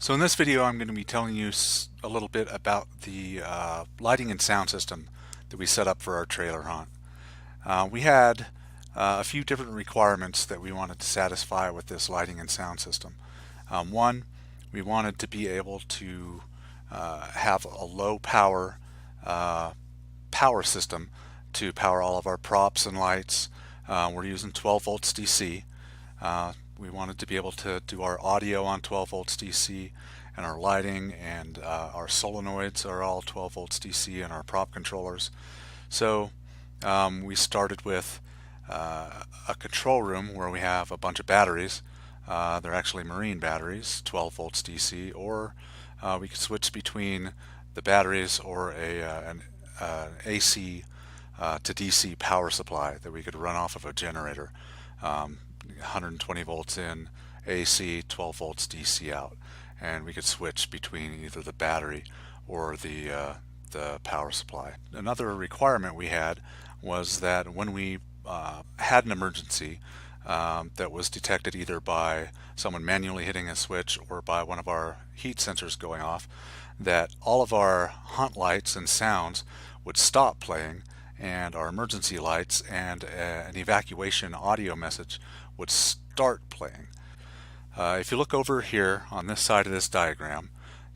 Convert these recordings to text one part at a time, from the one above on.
So in this video I'm going to be telling you a little bit about the lighting and sound system that we set up for our trailer haunt. We had a few different requirements that we wanted to satisfy with this lighting and sound system. One, we wanted to be able to have a low power power system to power all of our props and lights. We're using 12 volts DC. We wanted to be able to do our audio on 12 volts DC, and our lighting and our solenoids are all 12 volts DC, and our prop controllers. So we started with a control room where we have a bunch of batteries. They're actually marine batteries, 12 volts DC, or we could switch between the batteries or an AC to DC power supply that we could run off of a generator. 120 volts in AC, 12 volts DC out, and we could switch between either the battery or the power supply. Another requirement we had was that when we had an emergency that was detected either by someone manually hitting a switch or by one of our heat sensors going off, that all of our haunt lights and sounds would stop playing, and our emergency lights and an evacuation audio message would start playing. If you look over here on this side of this diagram,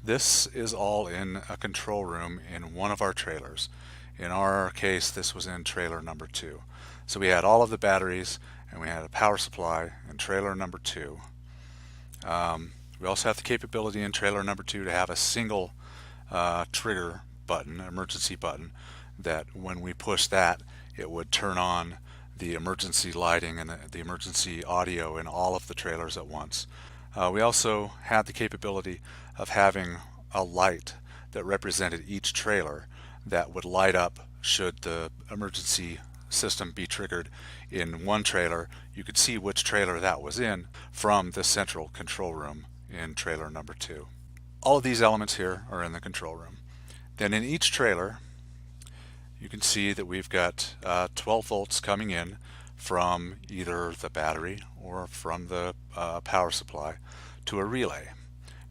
this is all in a control room in one of our trailers. In our case, this was in trailer number 2. So we had all of the batteries, and we had a power supply in trailer number 2. We also have the capability in trailer number 2 to have a single trigger button, emergency button, that when we push that, it would turn on the emergency lighting and the emergency audio in all of the trailers at once. We also had the capability of having a light that represented each trailer that would light up should the emergency system be triggered in one trailer. You could see which trailer that was in from the central control room in trailer number 2. All of these elements here are in the control room. Then in each trailer, you can see that we've got 12 volts coming in from either the battery or from the power supply to a relay.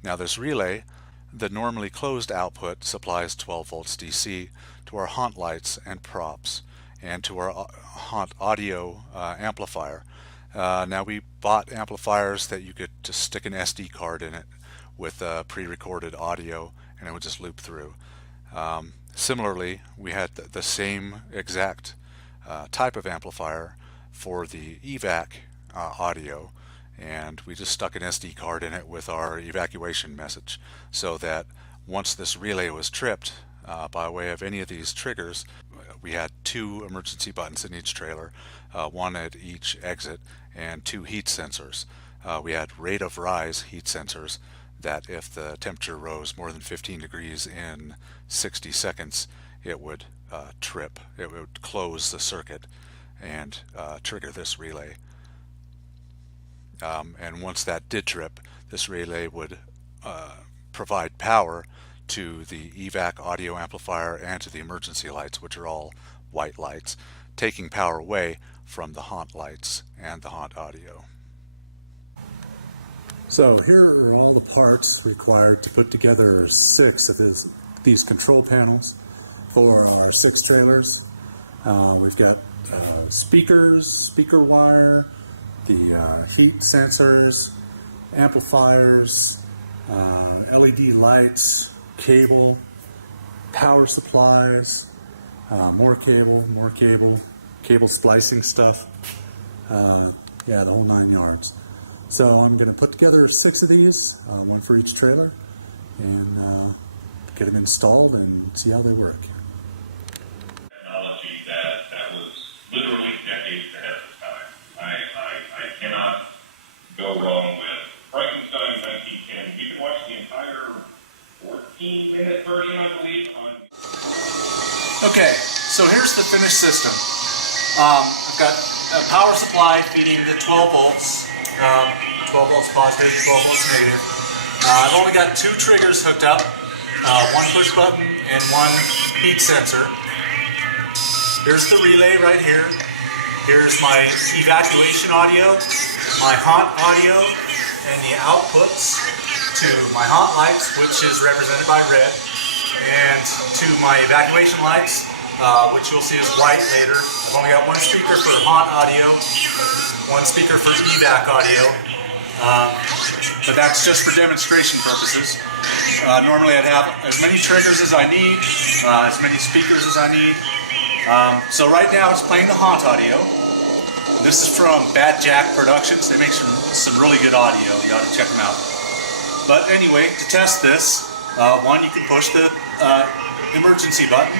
Now this relay, the normally closed output, supplies 12 volts DC to our haunt lights and props and to our haunt audio amplifier. Now we bought amplifiers that you could just stick an SD card in it with pre-recorded audio, and it would just loop through. Similarly, we had the same exact type of amplifier for the evac audio, and we just stuck an SD card in it with our evacuation message, so that once this relay was tripped by way of any of these triggers, we had 2 emergency buttons in each trailer, 1 at each exit, and 2 heat sensors. We had rate of rise heat sensors that if the temperature rose more than 15 degrees in 60 seconds, it would trip. It would close the circuit and trigger this relay. And once that did trip, this relay would provide power to the evac audio amplifier and to the emergency lights, which are all white lights, taking power away from the haunt lights and the haunt audio. So here are all the parts required to put together 6 of these control panels for our 6 trailers. We've got speakers, speaker wire, the heat sensors, amplifiers, LED lights, cable, power supplies, more cable splicing stuff. Yeah, the whole 9 yards. So I'm going to put together 6 of these, 1 for each trailer, and get them installed and see how they work. Technology that was literally decades ahead of its time. I cannot go wrong with Frankenstein 1910. You can watch the entire 14-minute version, I believe, on... Okay, so here's the finished system. I've got a power supply feeding the 12 volts. 12 volts positive, 12 volts negative. I've only got 2 triggers hooked up, 1 push button and 1 heat sensor. Here's the relay right here. Here's my evacuation audio, my haunt audio, and the outputs to my haunt lights, which is represented by red, and to my evacuation lights, which you'll see is white later. I've only got one speaker for haunt audio, one speaker for evac audio, but that's just for demonstration purposes. Normally I'd have as many triggers as I need, as many speakers as I need. So right now it's playing the haunt audio. This is from Bad Jack Productions. They make some really good audio. You ought to check them out. But anyway, to test this, one, you can push the emergency button.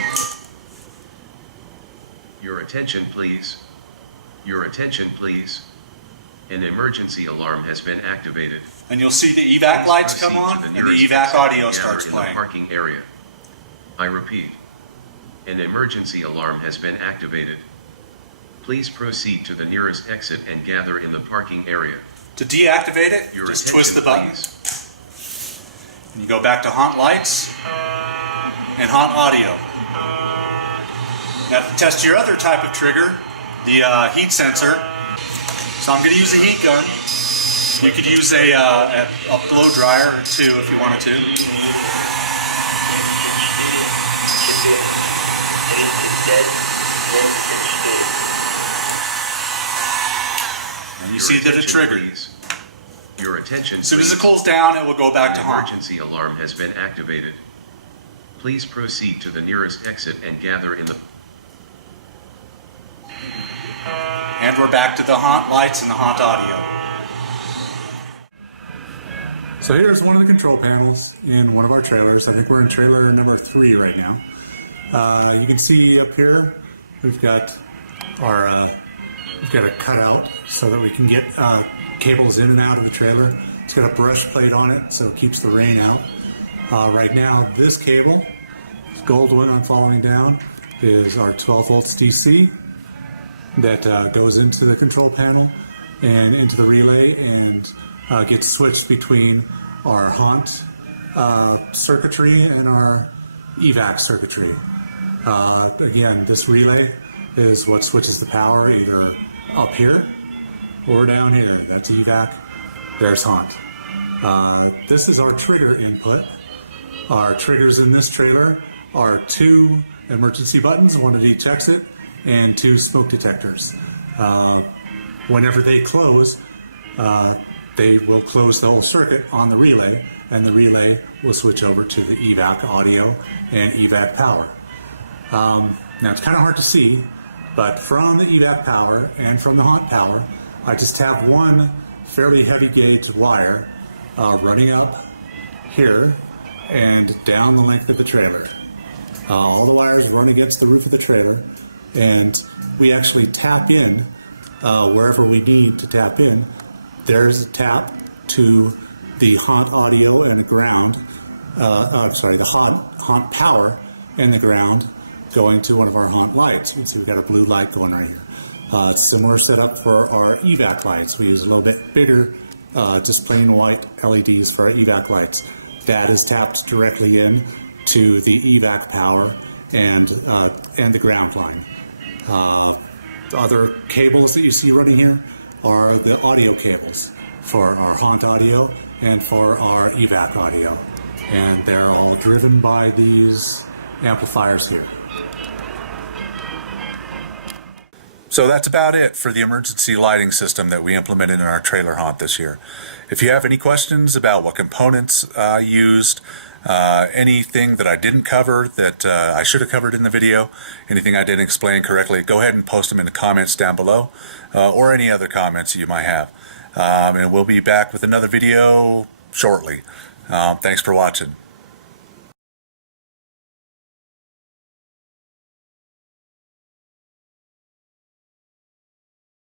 Your attention please. Your attention please. An emergency alarm has been activated. And you'll see the evac lights come on, and the evac audio starts in playing. the parking area. I repeat. An emergency alarm has been activated. Please proceed to the nearest exit and gather in the parking area. To deactivate it, Your just attention, twist the button. please. And you go back to haunt lights and haunt audio. Now to test your other type of trigger, the heat sensor. So I'm going to use a heat gun. You could use a blow dryer too if you wanted to. And you see that it triggered. Your attention, As soon as it cools down, it will go back to An haunt. emergency alarm has been activated. Please proceed to the nearest exit and gather in the... And we're back to the haunt lights and the haunt audio. So here's one of the control panels in one of our trailers. I think we're in trailer number 3 right now. You can see up here we've got our we've got a cutout so that we can get cables in and out of the trailer. It's got a brush plate on it so it keeps the rain out. Right now this cable, this gold one I'm following down, is our 12 volts DC that goes into the control panel and into the relay and gets switched between our haunt circuitry and our evac circuitry. Again, this relay is what switches the power either up here or down here. That's evac, there's haunt. This is our trigger input. Our triggers in this trailer are 2 emergency buttons, one at each exit, and 2 smoke detectors. Whenever they close, they will close the whole circuit on the relay, and the relay will switch over to the evac audio and evac power. Now it's kind of hard to see, but from the evac power and from the haunt power, I just have one fairly heavy gauge wire running up here and down the length of the trailer. All the wires run against the roof of the trailer, and we actually tap in wherever we need to tap in. There's a tap to the haunt audio and the ground, the haunt power and the ground going to one of our haunt lights. You can see we've got a blue light going right here. Similar setup for our evac lights. We use a little bit bigger, just plain white LEDs for our evac lights. That is tapped directly in to the evac power and the ground line. The other cables that you see running here are the audio cables for our haunt audio and for our evac audio. And they're all driven by these amplifiers here. So that's about it for the emergency lighting system that we implemented in our trailer haunt this year. If you have any questions about what components I used, anything that I didn't cover that I should have covered in the video, anything I didn't explain correctly, go ahead and post them in the comments down below, or any other comments you might have. And we'll be back with another video shortly. Thanks for watching.